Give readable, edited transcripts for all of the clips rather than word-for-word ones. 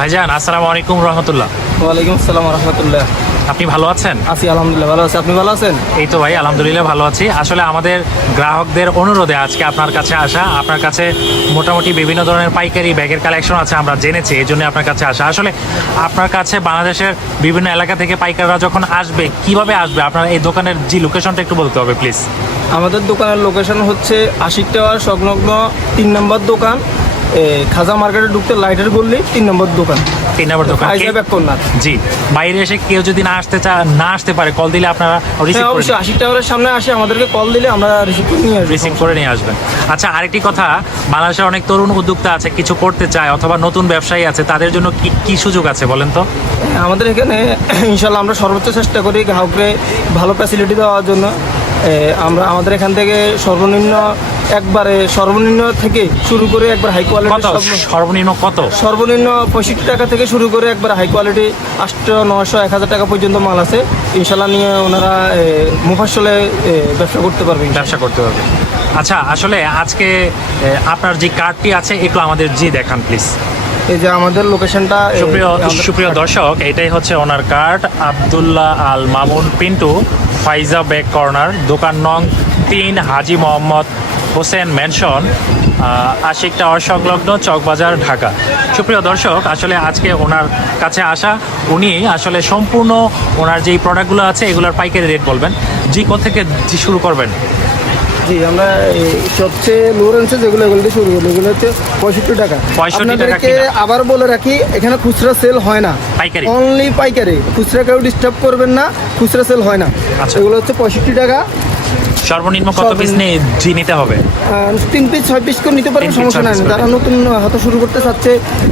ভাইজান আসসালামু আলাইকুম রহমতুল্লাহ। ওয়ালাইকুম আসসালাম রহমতুল্লাহ। আপনি ভালো আছেন? আছি আলহামদুলিল্লাহ, ভালো আছি। আপনি ভালো আছেন? এই তো ভাই আলহামদুলিল্লাহ ভালো আছি। আসলে আমাদের গ্রাহকদের অনুরোধে আজকে আপনার কাছে আসা। আপনার কাছে মোটামুটি বিভিন্ন ধরনের পাইকারি ব্যাগের কালেকশন আছে আমরা জেনেছি, এই জন্য আপনার কাছে আসা। আসলে আপনার কাছে বাংলাদেশের বিভিন্ন এলাকা থেকে পাইকাররা যখন আসবে কিভাবে আসবে, আপনার এই দোকানের যে লোকেশনটা একটু বলতে হবে প্লিজ। আমাদের দোকানের লোকেশন হচ্ছে আশিক টাওয়ার সংলগ্ন 3 নম্বর দোকান, খাজা মার্কেটে ঢুকতে লাইটের গল্লি 3 নম্বর দোকান। 3 নম্বর দোকান জি। বাইরে এসে কেউ যদি না আসতে পারে কল দিলে আপনারা অবশ্যই আশিক টাওয়ারের সামনে আসে আমাদেরকে কল দিলে আমরা রিসিভ করে নিয়ে আসবেন। আচ্ছা, আরেকটি কথা, বাংলাদেশের অনেক তরুণ উদ্যোক্তা আছে, কিছু করতে চায় অথবা নতুন ব্যবসায়ী আছে, তাদের জন্য কি সুযোগ আছে বলেন তো? আমাদের এখানে ইনশাল্লাহ আমরা সর্বোচ্চ চেষ্টা করি গ্রাহককে ভালো ফ্যাসিলিটি দেওয়ার জন্য। আমাদের এখান থেকে সর্বনিম্ন থেকে শুরু করে একবার হাই কোয়ালিটি। সর্বনিম্ন কত? সর্বনিম্ন 65 টাকা থেকে শুরু করে একবার হাই কোয়ালিটি 800, 900, 1000 টাকা পর্যন্ত মাল আছে। ইনশাল্লাহ নিয়ে ওনারা মুফাসলে ব্যবসা করতে পারবে। আচ্ছা, আসলে আজকে আপনার যে কার্ডটি আছে একটু আমাদের দেখান প্লিজ। এই যে আমাদের লোকেশনটা, সুপ্রিয় দর্শক, এটাই হচ্ছে ওনার কার্ড। আব্দুল্লাহ আল মামুন পিন্টু, ফাইজা ব্যাগ কর্নার, দোকান নং 3, হাজী মোহাম্মদ হোসেন ম্যানশন, আশিক টাওয়ার সংলগ্ন, চকবাজার, ঢাকা। সুপ্রিয় দর্শক, আসলে আজকে ওনার কাছে আসা, উনি আসলে সম্পূর্ণ ওনার যেই প্রোডাক্টগুলো আছে এগুলোর পাইকারি রেট বলবেন। থেকে শুরু করবেন? জি, আমরা সবচেয়ে লো রেঞ্জে এগুলো দিয়ে শুরু করি। এগুলো হচ্ছে 65 টাকা। 65 টাকা। আবার বলে রাখি, এখানে খুচরা সেল হয় না, পাইকারি অনলি পাইকারি। খুচরা কেউ ডিস্টার্ব করবেন না, খুচরা সেল হয় না। এগুলো হচ্ছে 65 টাকা। সর্বনিম্ন কত পিস নিতে হবে? 3 পিস 6 পিস করে নিতে পারবে, সমস্যা নাই। যারা নতুন হয়তো শুরু করতে চাচ্ছে,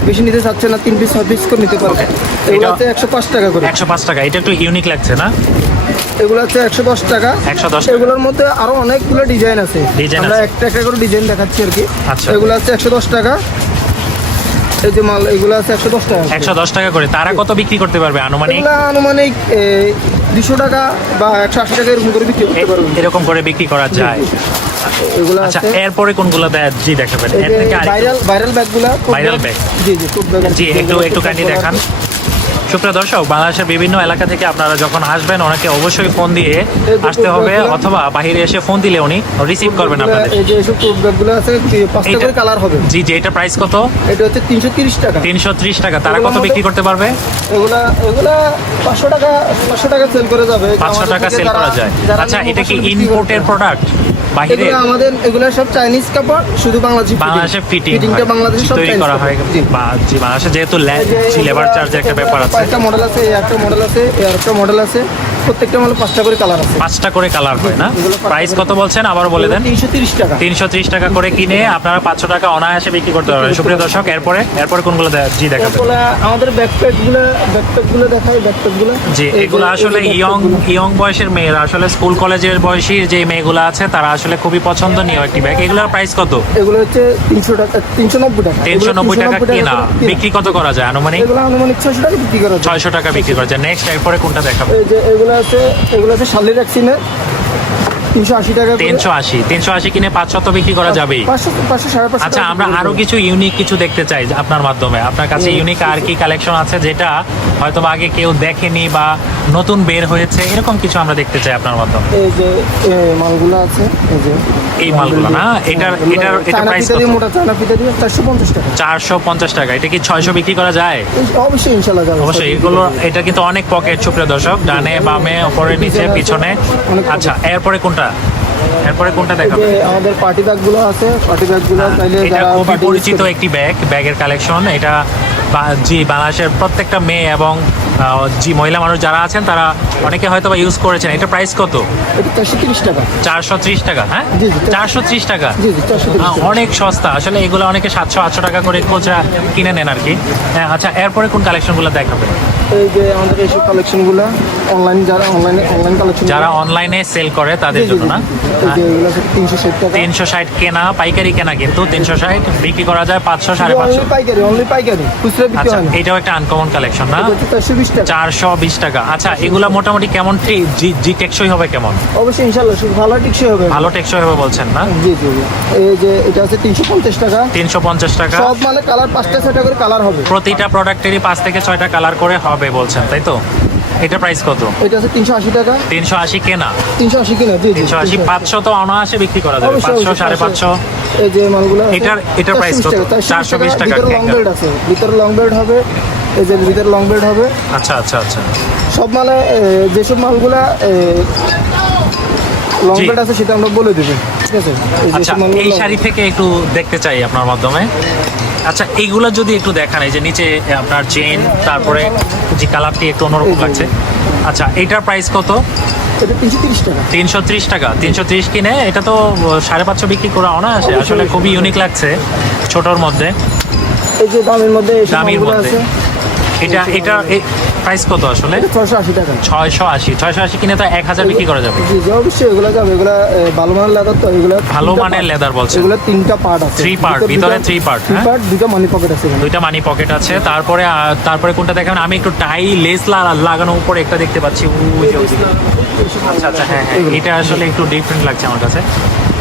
বেশি নিতে চাচ্ছে না, 3 পিস 6 পিস করে নিতে পারবে। এগুলো হচ্ছে 105 টাকা করে। 105 টাকা। এটা একটু ইউনিক লাগছে না? এগুলো হচ্ছে 110 টাকা। 110। এগুলোর মধ্যে আরো অনেকগুলো ডিজাইন আছে, আমরা একটা একটা করে ডিজাইন দেখাচ্ছি আর কি। এগুলো হচ্ছে 110 টাকা। এই যে মাল, এগুলো আছে 110 টাকা। 110 টাকা করে। তারা কত বিক্রি করতে পারবে আনুমানিক? 200 টাকা বা 180 টাকা এরকম করে বিক্রি করতে পারবে। এরকম করে বিক্রি করা যায়। এগুলো আচ্ছা, এরপরে কোনগুলো দেখাবেন? এর থেকে ভাইরাল ব্যাগগুলো। ভাইরাল ব্যাগ জি, একটু কাইন্ডলি দেখান। সুপ্রিয় দর্শক, বাংলাদেশের বিভিন্ন এলাকা থেকে আপনারা যখন আসবেন ওনাকে অবশ্যই ফোন দিয়ে আসতে হবে, অথবা বাইরে এসে ফোন দিলে উনি রিসিভ করবেন আপনাদের। এই যে এসব ব্যাগগুলো আছে 5টা করে কালার হবে। জি, এটা প্রাইস কত? এটা হচ্ছে 330 টাকা। 330 টাকা। তারা কত বিক্রি করতে পারবে? এগুলা 500 টাকা সেল করে যাবে। 500 টাকা সেল করা যায়। আচ্ছা, এটা কি ইম্পোর্টের প্রোডাক্ট? বাইরে আমাদের এগুলা সব চাইনিজ কাপড়, শুধু বাংলাদেশে ফিটিংটা বাংলাদেশে সব তৈরি করা হয়। জি, বাংলাদেশে যেহেতু লেবার চার্জের একটা ব্যাপার আছে। একটা মডেল আছে, একটা মডেল আছে, একটা মডেল আছে। প্রত্যেকটা মালে 5টা করে কালার আছে। 5টা করে কালার হয় না? প্রাইস কত বলছেন আবার বলে দেন? 330 টাকা। 330 টাকা করে কিনে আপনারা 500 টাকা অনায়াসে বিক্রি করতে পারবেন। সুপ্রিয় দর্শক, এরপরে কোনগুলো দেখাবেন? আমাদের ব্যাকপ্যাকগুলো দেখাই। ব্যাকপ্যাকগুলো জি, এগুলো আসলে ইয়ং বয়সের মেয়েরা, আসলে স্কুল কলেজের বয়সী যে মেয়েগুলো আছে তারা আসলে খুবই পছন্দনীয় একটি ব্যাগ। এগুলোর প্রাইস কত? এগুলো হচ্ছে 300 টাকা, 390 টাকা। 390 টাকা কিনা, বিক্রি কত করা যায় আনুমানিক? এগুলো আনুমানিক 600 টাকা বিক্রি করা যায়। 600 টাকা বিক্রি করা যায়। নেক্সট, এরপরে কোনটা দেখাবো? এই যে এগুলো আছে শালি রাখছিনে 380 টাকা। 380 কিনে 500 বিক্রি করা যাবেই। 500 আচ্ছা, আমরা আরো কিছু ইউনিক কিছু দেখতে চাই আপনার মাধ্যমে। আপনার কাছে ইউনিক আর কি কালেকশন আছে যেটা হয়তো আগে কেউ দেখেনি বা নতুন বের হয়েছে, এরকম কিছু আমরা দেখতে চাই আপনার মাধ্যমে? এই যে মালগুলো আছে, এই মালগুলো না? এটা প্রাইস কত? মোটা চায়না ফিতা দিয়ে 450 টাকা। 450 টাকা। এটা কি 600 বিক্রি করা যায়? অবশ্যই, ইনশাআল্লাহ যাবে। অবশ্যই। এটা কিন্তু অনেক পকেট, সুপ্রিয় দর্শক, ডানে বামে, উপরে নিচে পিছনে। আচ্ছা, এরপরে কোনটা দেখাবো? আমাদের পার্টি ব্যাগগুলো আছে। পার্টি ব্যাগগুলো চাইলে যারা খুবই পরিচিত একটি ব্যাগের কালেকশন। এটা বাংলাদেশের প্রত্যেকটা মেয়ে এবং মহিলা মানুষ যারা আছেন তারা অনেকে হয়তো বা ইউজ করেছেন। এটা প্রাইস কত? এটা 430 টাকা। 430 টাকা। হ্যাঁ, 430 টাকা। অনেক সস্তা। আসলে এগুলো অনেকে 700-800 টাকা করে খুচরা কিনে নেন আর কি। আচ্ছা, এরপরে কোন কালেকশনগুলো দেখাবে? এই যে আমাদের এইসব কালেকশনগুলো অনলাইন কালেকশন যারা অনলাইনে সেল করে তাদের জন্য না? এই যে এগুলো আছে 360 টাকা 360 কেনা, পাইকারি কেনা, কিন্তু 360 বিক্রি করা যায় 500 550। অনলি পাইকারি খুচরা বিক্রি আচ্ছা, হয় না। এটাও একটা আনকমন কালেকশন না? এটা হচ্ছে 420 টাকা 420 টাকা। আচ্ছা, এগুলা মোটামুটি কেমন জি টেকসই হবে কেমন? অবশ্যই ইনশাআল্লাহ ভালো টিকসই হবে। ভালো টেকসই হবে বলছেন না? জি জি জি। এই যে এটা আছে 350 টাকা 350 টাকা। সব মানে কালার 5টা 6টা করে কালার হবে। প্রতিটা প্রোডাক্টেরই 5 থেকে 6টা কালার করে হবে বলছেন, তাই তো? এটা প্রাইস কত? এটা আছে 380 টাকা 380 কেনা, 380 কিনা জি জি 380 500 তো অনায়াসে বিক্রি করা যাবে। অবশ্যই, 500 অবশ্যই, 550। এই যে মালগুলো আছে, এটার প্রাইস কত? 420 টাকা। ভিতরে লং বেল্ট আছে, ভিতরে লং বেল্ট হবে, এই যে ভিতরে লং বেল্ট হবে। আচ্ছা আচ্ছা আচ্ছা। সব মানে যেসব মালগুলা লং জি। বেল্ট আছে সেটা আমরা বলে দেব, ঠিক আছে? এই আচ্ছা, যেসব মালগুলো এই শাড়ি থেকে একটু দেখতে চাই আপনার মাধ্যমে। আচ্ছা, এইগুলো যদি একটু দেখান, এই যে নিচে আপনার চেন, তারপরে যে কালারটি একটু অন্যরকম লাগছে। আচ্ছা, এটার প্রাইস কত? এটা 330 টাকা 330 টাকা। 330 কিনে এটা তো 550 বিক্রি করা অনায়াসে। আসলে খুবই ইউনিক লাগছে ছোটর মধ্যে, এই যে দামের মধ্যে এই দামির মালগুলো মধ্যে। আছে। এটা প্রাইস কত আসলে? এটা 680 টাকা 680 কিনে তো 1000 বিক্রি করা যাবে। জি জি অবশ্যই এগুলো যাবে। এগুলো ভালো মানের লেদার, তো এগুলো ভালো মানের লেদার বলছেন? এগুলো 3টা পার্ট আছে, 3 part, ভিতরে 3 part, হ্যাঁ? পার্ট, 2টা মানি পকেট আছে এখানে। 2টা মানি পকেট আছে। তারপরে কোনটা দেখাবেন? আমি একটু টাই লেস লাগানো উপরে একটা দেখতে পাচ্ছি, ওই যে ওইদিকে। আচ্ছা আচ্ছা, হ্যাঁ হ্যাঁ, এটা আসলে একটু ডিফারেন্ট লাগছে আমার কাছে।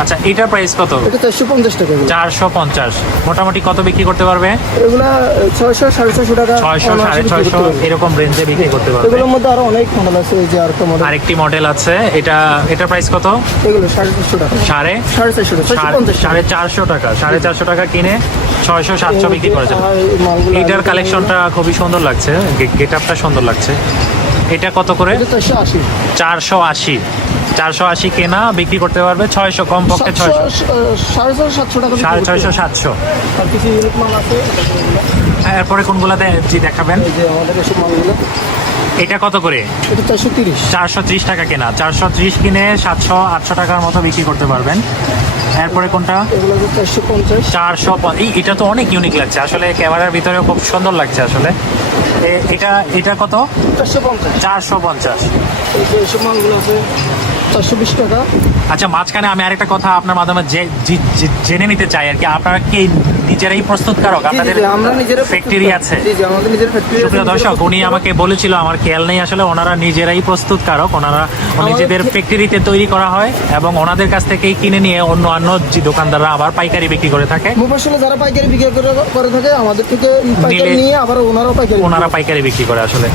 আচ্ছা, এটার প্রাইস কত? এটা 450 টাকা এগুলো। 450। মোটামুটি কত বিক্রি করতে পারবে? এগুলা 600 650 টাকা 600 অনায়াসে বিক্রি করতে 650 পারবে। এরকম রেঞ্জে বিক্রি করতে পারবে। এগুলোর মধ্যে আরো অনেক মডেল আছে, এই যে আরেকটা মডেল, আরেকটি মডেল আছে, এটার প্রাইস কত? এগুলো 450 টাকা সাড়ে 450 450 টাকা। 450 টাকা কিনে 600 700 বিক্রি করা যাবে। এইটার কালেকশনটা খুবই সুন্দর লাগছে, গেট আপটা সুন্দর লাগছে। এটা কত করে? 480 480। 480 কেনা, বিক্রি করতে পারবে 600, কমপক্ষে 600, 750 টাকা 650 700। আর কিছু ইউনিক মাল আছে, এরপরে কোনগুলাতে জি দেখাবেন? এই যে আমাদের এসব মালগুলো। এটা কত করে? এটা 430 430 টাকা কেনা। 430 কিনে 700 800 টাকার মতো বিক্রি করতে পারবেন। এরপরে কোনটা? এগুলো 450 400। এটা তো অনেক ইউনিক লাগছে আসলে, ক্যামেরার ভিতরেও খুব সুন্দর লাগছে আসলে। এটা কত? 450 450। এই যে এসব মালগুলো আছে 420 টাকা। আচ্ছা, মাঝখানে আমি আরেকটা কথা আপনার মাধ্যমে জেনে নিতে চাই আর কি, আপনারা কি নিজেরাই প্রস্তুতকারক? আপনাদের আমরা নিজেরা ফ্যাক্টরি আছে? জি জি আমাদের নিজের ফ্যাক্টরি আছে। সুপ্রিয় দর্শক, উনি আমাকে বলেছিল, আমার খেয়াল নেই আসলে, ওনারা নিজেরাই প্রস্তুতকারক, ওনারা নিজেদের ফ্যাক্টরিতে তৈরি করা হয় এবং ওনাদের কাছ থেকেই কিনে নিয়ে অন্য যে দোকানদাররা আবার পাইকারি বিক্রি করে থাকে। মুফাসলে যারা পাইকারি বিক্রি করে থাকে আমাদের থেকে পাইকারি নিলে নিয়ে আবার ওনারা পাইকারি বিক্রি করে আসলে।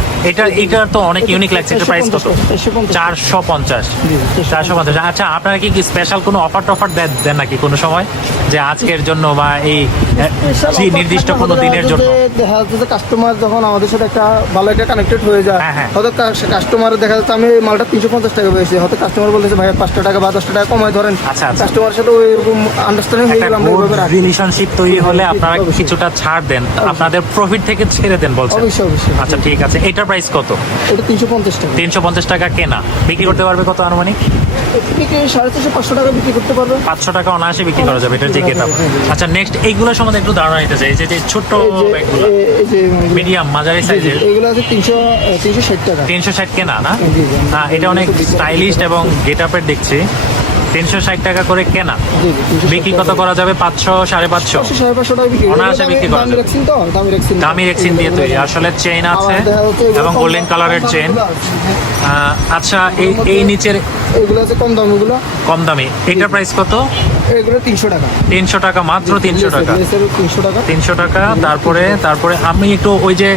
এটা তো অনেক ইউনিক লাগছে। এটা প্রাইস কত? 450। 450। আচ্ছা, আপনারা কি স্পেশাল কোনো অফার দেন নাকি কোনো সময়, যে আজকের জন্য বা এই নির্দিষ্ট কোনো দিনের জন্য? দেখা যাচ্ছে যে কাস্টমার যখন আমাদের সাথে একটা ভালো একটা কানেক্টেড হয়ে যায়, হ্যাঁ, হ্যাঁ। হয়তো কাস্টমার দেখা যাচ্ছে আমি এই মালটা 350 টাকা পেয়েছি, হয়তো কাস্টমার বলতেছে ভাই 5 টাকা বা 10 টাকা কমায় ধরেন। আচ্ছা, আচ্ছা। কাস্টমারের সাথে ওই এরকম আন্ডারস্ট্যান্ডিং হয়ে গেলে আমরা এইভাবে রাখি। রিলেশনশিপ তৈরি হলে আপনারা অবশ্যই। কিছুটা ছাড় দেন, আপনাদের প্রফিট থেকে ছেড়ে দেন বলছেন? অবশ্যই অবশ্যই। আচ্ছা, ঠিক আছে। এটার প্রাইস কত? এটা 350 টাকা 350 টাকা কেনা, বিক্রি করতে পারবে কত আনুমানিক? বিক্রি 450 500 টাকা বিক্রি করতে পারবে। 500 টাকা অনায়াসে বিক্রি করা যাবে, এটার যে গেট আপ। আচ্ছা, নেক্সট এইগুলো সম্বন্ধে একটু ধারণা নিতে চাই। যে ছোট্ট ব্যাগগুলো, এই যে মিডিয়াম মাঝারি সাইজের, এগুলো আছে 360 টাকা 360 কেনা না? জি, জি। হ্যাঁ, এটা অনেক স্টাইলিশ এবং গেট আপের দেখছি। 360 টাকা করে কেনা, জি, জি, 360 বিক্রি কত করা যাবে? 500 550। 500 টাকা বিক্রি অনায়াসে বিক্রি করা যাবে। রাখছেন তো দামি রেক্সিন দিয়ে তৈরি, আসলে চেইন আছে এবং গোল্ডেন কালারের চেইন। আচ্ছা, এই নিচের এগুলো আছে কম দাম, এগুলো কম দামি, এটার প্রাইস কত? এগুলো 300 টাকা 300 টাকা, মাত্র 300 টাকা। 300 টাকা 300 টাকা। তারপরে আমি একটু ওই যে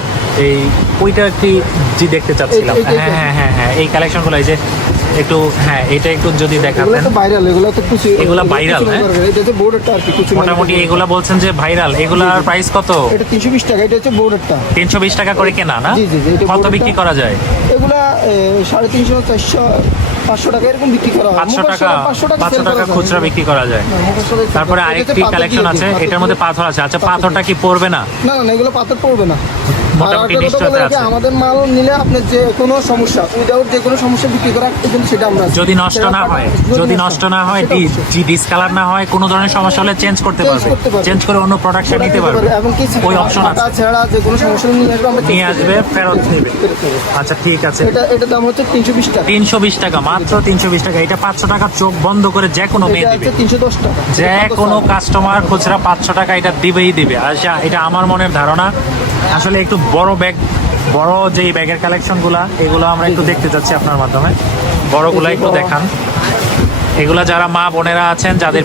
ওইটা একটি জি দেখতে চাচ্ছিলাম। এইটা। হ্যাঁ, এই কালেকশনগুলো, এই যে একটু, হ্যাঁ, এটা একটু যদি এগুলো দেখাতেন। তো ভাইরাল, এগুলো তো কিছু এগুলা viral, হ্যাঁ? এটা হচ্ছে বোর্ডেরটা আর কি, কিছু মোটামুটি এগুলা বলছেন যে ভাইরাল, এগুলার প্রাইস কত? এটা 320 টাকা, এটা হচ্ছে বোর্ডেরটা। 320 টাকা করে কেনা না? জি, জি, জি, এটা কত বোর্ডটা। বিক্রি করা যায়? এগুলা 350 400 500 টাকা এরকম বিক্রি করা হয়। 500 টাকা, 500 500 sell টাকা করা যায়। খুচরা বিক্রি করা যায়। মুফাসলে তারপরে এটা হচ্ছে আরেকটি পাথর কালেকশন দিয়ে আছে, পাথর এটার মধ্যে দিয়ে। পাথর আছে। আচ্ছা, পাথরটা কি পড়বে না? না না, এগুলো পাথর পড়বে না। মোটামুটি আর একটা কথা নিশ্চয়তা বলে রাখি, আছে। আমাদের মাল নিলে আপনার যে কোনো সমস্যা, উইদাউট যে কোনো সমস্যা বিক্রি করা কিন্তু সেটা আমরা আছি। যদি নষ্ট সেটা না হয়, যদি যদি নষ্ট না হয়, সেটা অবশ্যই। ডিসকালার না হয়, কোনো ধরনের সমস্যা হলে চেঞ্জ করতে Change পারবে, করতে পারবে। চেঞ্জ করে অন্য প্রোডাকশন নিতে পারবে, এবং কি ওই অপশন আছে। ফাটা ছেঁড়া যে কোনো সমস্যা নিয়ে আসবে, আমরা নিয়ে আসবে, ফেরত নেবে। আচ্ছা ঠিক আছে, এটা দাম হচ্ছে 320 টাকা। 320 টাকা, মাত্র 320 টাকা। এটা 500 টাকার চোখ বন্ধ করে যে কোনো মেয়ে এটা দিবে, হচ্ছে 310 টাকা। যে কোনো কাস্টমার খুচরা 500 টাকা এটা দিবেই দিবে। আচ্ছা, এটা আমার মনের ধারণা। আসলে একটু বড় ব্যাগ, বড় যেই ব্যাগের কালেকশনগুলা, এগুলো আমরা একটু দেখতে যাচ্ছি আপনার মাধ্যমে। বড়গুলা একটু দেখান। এগুলা যারা মা বোনেরা আছেন, যাদের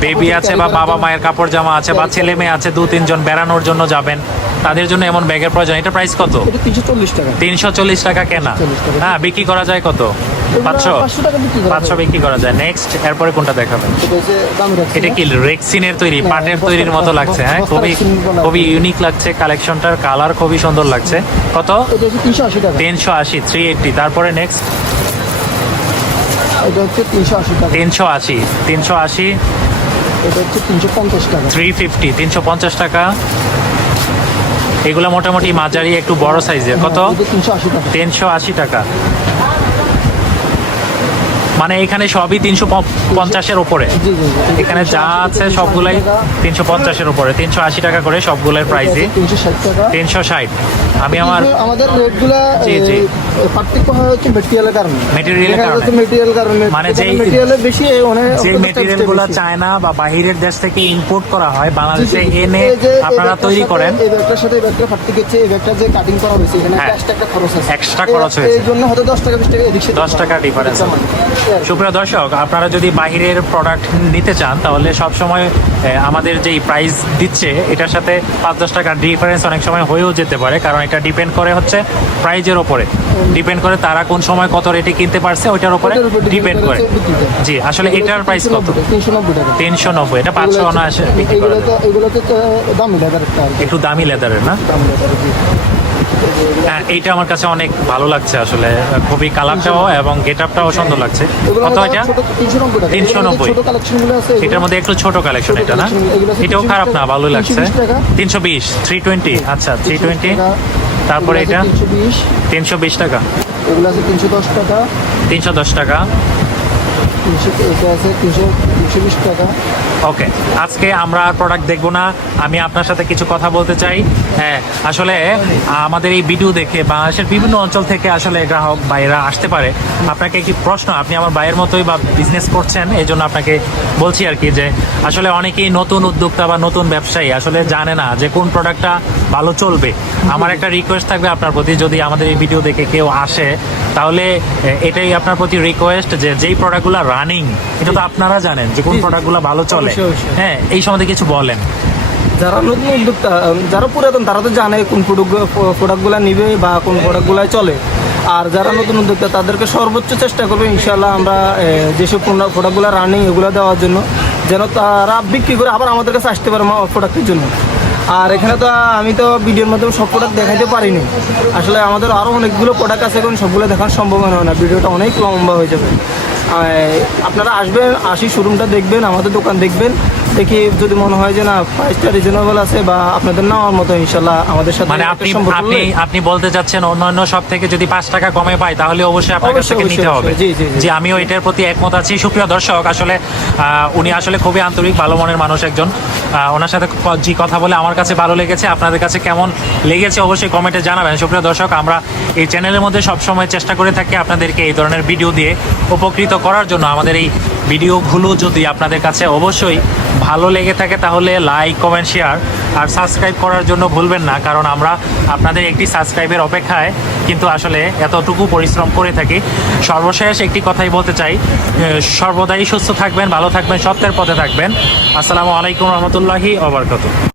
বেবি আছে, বা বাবা মায়ের কাপড় জামা আছে, বা ছেলে মেয়ে আছে, 2-3 জন বেড়ানোর জন্য যাবেন, তাদের জন্য এমন ব্যাগের প্রয়োজন। এটা প্রাইস কত? এটা 340 টাকা। 340 টাকা কেনা। 340 টাকা। হ্যাঁ, বিক্রি করা যায় কত? 500 500 টাকা বিক্রি করা 500 বিক্রি করা যায়। নেক্সট, এরপরে কোনটা দেখাবেন? এটা হচ্ছে দামি রাখছি। এটা কি রেক্সিনের তৈরি, হ্যাঁ, পাটের বস্তা- তৈরির মতো লাগছে? হ্যাঁ, বস্তা খুবই রেক্সিন বলা হয়। খুবই ইউনিক লাগছে। কালেকশনটার কালার খুবই সুন্দর লাগছে। কত? এটা হচ্ছে 380 টাকা। 380, 380। তারপরে নেক্সট, এটা হচ্ছে 380 টাকা। 380, 380, এটা হচ্ছে 350 টাকা। 350, 350 টাকা। এগুলো মোটামুটি মাঝারি একটু বড় সাইজের। কত? এটা 380 টাকা। 380 টাকা। মানে এখানে সবই 350-এর উপরে। জি জি জি। এখানে যা আছে সবগুলাই 350-এর উপরে। 380 টাকা করে সবগুলোর প্রাইসই। 360 টাকা। 360। আমি আমার কিন্তু আমাদের রেটগুলা জি, জি। পার্থক্য হয় হচ্ছে মেটেরিয়ালের কারণে। Material এর দেখা কারণে। যাচ্ছে মেটেরিয়াল কারণে। মানে যেখানে যেই- মেটেরিয়ালে বেশি অনেক যে মেটেরিয়াল গুলো চায়না বা বাহিরের দেশ থেকে ইম্পোর্ট করা হয়, বাংলাদেশে এনে আপনারা তৈরি করেন। এই ব্যাগটার সাথে এই ব্যাগটা পার্থক্য হচ্ছে এই ব্যাগটা যে কাটিং করা হয়েছে এখানে হ্যাঁ। এক্সট্রা একটা খরচ আছে। Extra খরচ হয়েছে। এই জন্য হয়তো 10 টাকা 20 টাকা এদিক সেদিক 10 টাকা ডিফারেন্স। হয়। সুপ্রিয় দর্শক, আপনারা যদি বাহিরের প্রোডাক্ট নিতে চান, তাহলে সবসময় আমাদের যেই প্রাইস দিচ্ছে এটার সাথে 5-10 টাকা ডিফারেন্স অনেক সময় হয়েও যেতে পারে, কারণ এটা ডিপেন্ড করে হচ্ছে প্রাইজের ওপরে, ডিপেন্ড করে তারা কোন সময় কত রেটে কিনতে পারছে ওইটার উপরে ওটার উপর ডিপেন্ড করে। জি, আসলে এটার প্রাইস কত? 390 টাকা। 390। এটা 579 বিক্রি করা যায়। এগুলো তো দামি লেদার একটা আর কি। একটু দামি লেদারের না? দামি লেদার জি। হ্যাঁ, এইটা আমার কাছে অনেক ভালো লাগছে আসলে। খুবই কালারটাও এবং গেট আপটাও সুন্দর লাগছে। এগুলো কত আমাদের এটা? ছোট 390 টাকা। 390 ছোট কালেকশনগুলো আছে এটার মধ্যে একটু ছোট কালেকশন এটা না? এগুলো আছে এটাও খারাপ না, ভালোই লাগছে। 320 টাকা। 320, 320। আচ্ছা, 320। তারপরে এটা 320। 320 টাকা, এগুলো আছে 310 টাকা। 310 টাকা। 300 এটা আছে 320 টাকা। ওকে, আজকে আমরা আর প্রোডাক্ট দেখবো না। আমি আপনার সাথে কিছু কথা বলতে চাই। হ্যাঁ, আসলে আমাদের এই ভিডিও দেখে বাংলাদেশের বিভিন্ন অঞ্চল থেকে আসলে গ্রাহক ভাইয়েরা আসতে পারে। আপনাকে একটি প্রশ্ন, আপনি আমার ভাইয়ের মতোই বা বিজনেস করছেন, এই জন্য আপনাকে বলছি আর কি, যে আসলে অনেকেই নতুন উদ্যোক্তা বা নতুন ব্যবসায়ী আসলে জানে না যে কোন প্রোডাক্টটা ভালো চলবে। আমার একটা রিকোয়েস্ট থাকবে আপনার প্রতি, যদি আমাদের এই ভিডিও দেখে কেউ আসে, তাহলে এটাই আপনার প্রতি রিকোয়েস্ট যে যেই প্রোডাক্টগুলো রানিং, এটা তো আপনারা জানেন যে কোন প্রোডাক্টগুলো ভালো চলে। অবশ্যই, অবশ্যই। হ্যাঁ, এই সম্বন্ধে কিছু বলেন। যারা নতুন উদ্যোক্তা, যারা পুরাতন তারা তো জানে কোন প্রোডাক্টগুলো নিবে বা কোন প্রোডাক্টগুলো চলে। আর যারা নতুন উদ্যোক্তা তাদেরকে সর্বোচ্চ চেষ্টা করবে ইনশাল্লাহ আমরা যেসব প্রোডাক্টগুলো রানিং এগুলো দেওয়ার জন্য, যেন তারা বিক্রি করে আবার আমাদের কাছে আসতে পারে প্রোডাক্টের জন্য। আর এখানে তো আমি তো ভিডিওর মাধ্যমে সব প্রোডাক্ট দেখাইতে পারিনি। আসলে আমাদের আরও অনেকগুলো প্রোডাক্ট আছে, এখন সবগুলো দেখানো সম্ভব হয় না, ভিডিওটা অনেক লম্বা হয়ে যাবে। আপনারা আসবেন, আসি শোরুমটা দেখবেন, আমাদের দোকান দেখবেন, দেখি যদি মনে হয় যে না প্রাইসটা রিজনেবল আছে বা আপনাদের নেওয়ার মতো, ইনশাল্লাহ আমাদের সাথে মানে একটা আপনি সম্পর্ক আপনি হলে- আপনি বলতে চাচ্ছেন অন্যান্য সব থেকে যদি 5 টাকা কমে পাই তাহলে অবশ্যই আপনার কাছ থেকে অবশ্যই, নিতে হবে। জি, জি, জি। যে আমিও এটার প্রতি একমত আছি। সুপ্রিয় দর্শক, আসলে উনি আসলে খুবই আন্তরিক, ভালো মনের মানুষ একজন। ওনার সাথে যে কথা বলে আমার কাছে ভালো লেগেছে। আপনাদের কাছে কেমন লেগেছে অবশ্যই কমেন্টে জানাবেন। সুপ্রিয় দর্শক, আমরা এই চ্যানেলের মধ্যে সবসময় চেষ্টা করে থাকি আপনাদেরকে এই ধরনের ভিডিও দিয়ে উপকৃত করার জন্য। আমাদের এই ভিডিওগুলো যদি আপনাদের কাছে অবশ্যই ভালো লেগে থাকে তাহলে লাইক, কমেন্ট, শেয়ার আর সাবস্ক্রাইব করার জন্য ভুলবেন না, কারণ আমরা আপনাদের একটি সাবস্ক্রাইবের অপেক্ষায় কিন্তু আসলে এতটুকু পরিশ্রম করে থাকি। সর্বশেষ একটি কথাই বলতে চাই, সর্বদাই সুস্থ থাকবেন, ভালো থাকবেন, সত্যের পথে থাকবেন। আসসালামু আলাইকুম রহমতুল্লাহি ওয়া বারাকাতুহু।